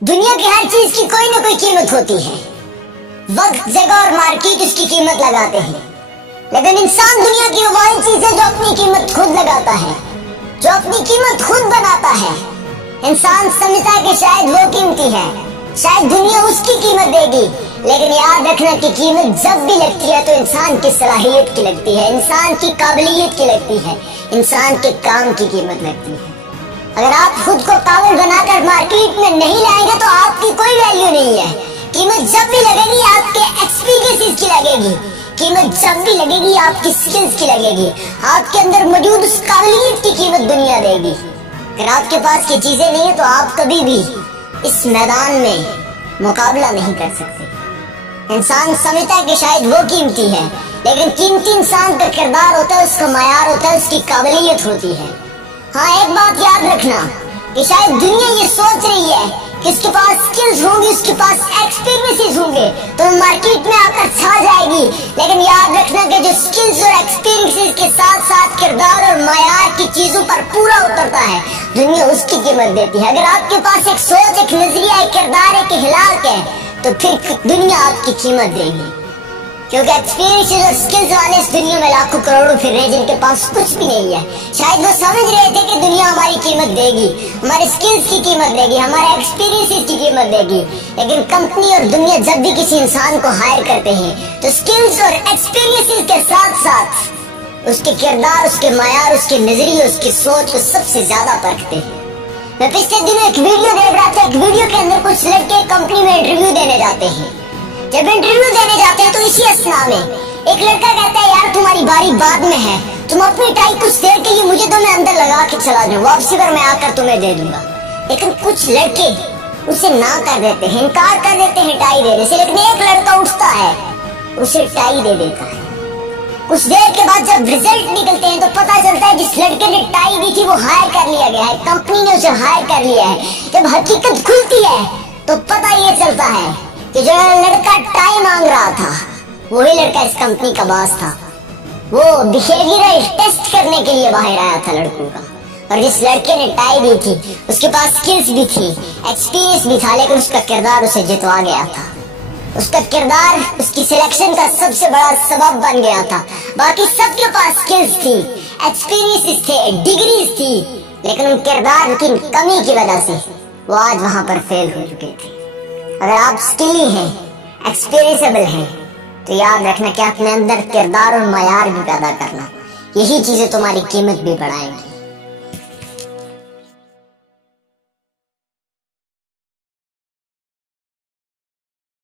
दुनिया की हर चीज की कोई ना कोई कीमत होती है। वक्त, जगह और मार्केट उसकी कीमत लगाते हैं, लेकिन इंसान दुनिया की वो चीज है जो अपनी कीमत खुद लगाता है, जो अपनी कीमत खुद बनाता है। इंसान समझता है कि शायद वो कीमती है, शायद दुनिया उसकी कीमत देगी, लेकिन याद रखना कि कीमत जब भी लगती है तो इंसान की सलाहियत की लगती है, इंसान की काबिलियत की लगती है, इंसान के काम की कीमत लगती है। अगर आप खुद को पागल बनाकर मार्केट में नहीं लाएंगे तो आपकी कोई वैल्यू नहीं है। कीमत जब भी लगेगी आपके एक्सपीरियंसेस की लगेगी, कीमत जब भी लगेगी आपकी स्किल्स की लगेगी, आपके अंदर मौजूद उस काबिलियत की कीमत दुनिया देगी। अगर आपके पास ये चीजें नहीं है तो आप कभी भी इस मैदान में मुकाबला नहीं कर सकते। इंसान समझता है कि शायद वो कीमती है, लेकिन कीमती इंसान का किरदार होता है, उसका मायार होता है, उसकी काबिलियत होती है। हाँ, एक बात याद रखना कि शायद दुनिया ये सोच रही है कि उसके पास स्किल्स होंगी, उसके पास एक्सपीरियंसेस होंगे तो मार्केट में आकर छा जाएगी, लेकिन याद रखना कि जो स्किल्स और एक्सपीरियंसेस के साथ साथ किरदार और मायार की चीजों पर पूरा उतरता है, दुनिया उसकी कीमत देती है। अगर आपके पास एक सोच, एक नजरिया, एक किरदार, एक अखलाक है तो फिर दुनिया आपकी कीमत देगी, क्योंकि एक्सपीरियंस और स्किल्स वाले इस दुनिया में लाखों करोड़ों फिर रहे जिनके पास कुछ भी नहीं है। शायद वो समझ रहे थे कि दुनिया हमारी कीमत देगी, हमारे स्किल्स की कीमत देगी, हमारे एक्सपीरियंस की कीमत देगी, लेकिन कंपनी और दुनिया जब भी किसी इंसान को हायर करते हैं तो स्किल्स और एक्सपीरियंस के साथ साथ उसके किरदार, उसके मायार, उसके नजरिए, उसकी सोच को सबसे ज्यादा परखते हैं। मैं पिछले दिनों एक वीडियो देख रहा था, एक वीडियो के अंदर कुछ लड़के कंपनी में इंटरव्यू देने जाते हैं। जब इंटरव्यू देने जाते हैं तो इसी असना में एक लड़का कहता है, यार तुम्हारी बारी बाद में है, तुम अपनी टाई कुछ देर के लिए मुझे दो, मैं अंदर लगा के चला जाऊँ, वापसी पर मैं आकर तुम्हें दे दूंगा। लेकिन कुछ लड़के उसे ना कर देते हैं, इनकार कर देते हैं टाई देने से, लेकिन एक लड़का उठता है, उसे टाई दे देता है। कुछ देर के बाद जब रिजल्ट निकलते हैं तो पता चलता है जिस लड़के ने टाई दी थी वो हायर कर लिया गया है, कंपनी ने उसे हायर कर लिया है। जब हकीकत खुलती है तो पता ये चलता है कि जो लड़का टाई मांग रहा था वही लड़का इस कंपनी का बॉस था। वो बिहेवियरल टेस्ट करने के लिए बाहर आया था लड़कों का, और जिस लड़के ने टाई दी थी उसके पास स्किल्स भी थी, एक्सपीरियंस भी था, लेकिन उसका किरदार उसे जितवा गया था। उसका किरदार उसकी सिलेक्शन का सबसे बड़ा सबब बन गया था। बाकी सबके पास स्किल्स थी, एक्सपीरियंस थे, डिग्रीज थी, लेकिन उन किरदार की कमी की वजह से वो आज वहां पर फेल हो चुके थे। अगर आप स्किली हैं, एक्सपीरियंसेबल हैं, तो याद रखना कि अपने अंदर किरदार और मायार भी पैदा करना, यही चीजें तुम्हारी कीमत भी बढ़ाएंगी।